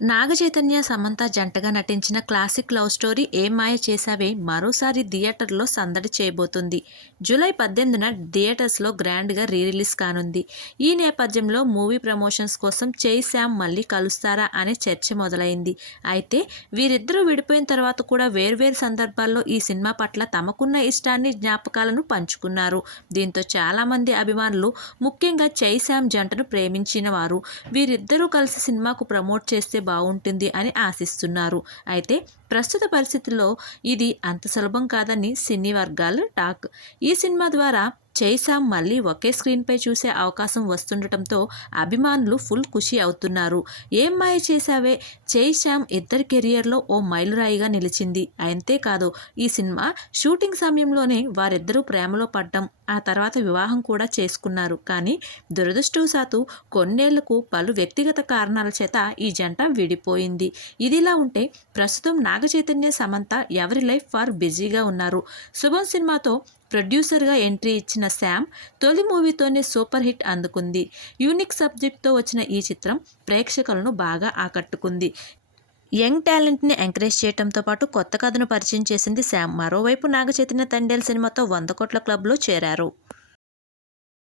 నాగ చైతన్య సమంత జంటగా నటించిన classic love story ఏం మాయ చేసావే మరోసారి థియేటర్లో సందడి చేయబోతుంది. జూలై 18న థియేటర్స్లో గ్రాండ్గా రిలీజ్ కానుంది. ఈ నేపథ్యంలో మూవీ ప్రమోషన్స్ కోసం జై శ్యామ్ మళ్ళీ కలుస్తారా అనే చర్చ మొదలైంది. అయితే వీరిద్దరూ విడిపోయిన తర్వాత కూడా వేర్వేరు సందర్భాల్లో ఈ సినిమా పట్ల తమకున్న ఇష్టాన్ని జ్ఞాపకాలను పంచుకున్నారు. దీంతో చాలామంది అభిమానులు ముఖ్యంగా జై శ్యామ్ జంటను ప్రేమించిన వారు వీరిద్దరూ కలిసి సినిమాకు ప్రమోట్ చేస్తే బాగుంటుంది అని ఆశిస్తున్నారు. అయితే ప్రస్తుత పరిస్థితుల్లో ఇది అంత సులభం కాదని సినీ వర్గాల టాక్. ఈ సినిమా ద్వారా జై శ్యామ్ మళ్ళీ ఒకే స్క్రీన్పై చూసే అవకాశం వస్తుండటంతో అభిమానులు ఫుల్ ఖుషి అవుతున్నారు. ఏం మాయ చేశావే జై శ్యామ్ ఇద్దరి కెరియర్లో ఓ మైలురాయిగా నిలిచింది. అంతేకాదు ఈ సినిమా షూటింగ్ సమయంలోనే వారిద్దరూ ప్రేమలో పడ్డం, ఆ తర్వాత వివాహం కూడా చేసుకున్నారు. కానీ దురదృష్టవశాత్తు కొన్నేళ్లకు పలు వ్యక్తిగత కారణాల చేత ఈ జంట విడిపోయింది. ఇదిలా ఉంటే ప్రస్తుతం నాగ చైతన్య సమంత ఎవరి లైఫ్ వారు బిజీగా ఉన్నారు. శుభం సినిమాతో ప్రొడ్యూసర్గా ఎంట్రీ ఇచ్చిన శ్యామ్ తొలి మూవీతోనే సూపర్ హిట్ అందుకుంది. యూనిక్ సబ్జెక్ట్తో వచ్చిన ఈ చిత్రం ప్రేక్షకులను బాగా ఆకట్టుకుంది. యంగ్ టాలెంట్ని ఎంకరేజ్ చేయడంతో పాటు కొత్త కథను పరిచయం చేసింది శ్యామ్. మరోవైపు నాగ చైతన్య తండేల్ సినిమాతో 100 కోట్ల క్లబ్లో చేరారు.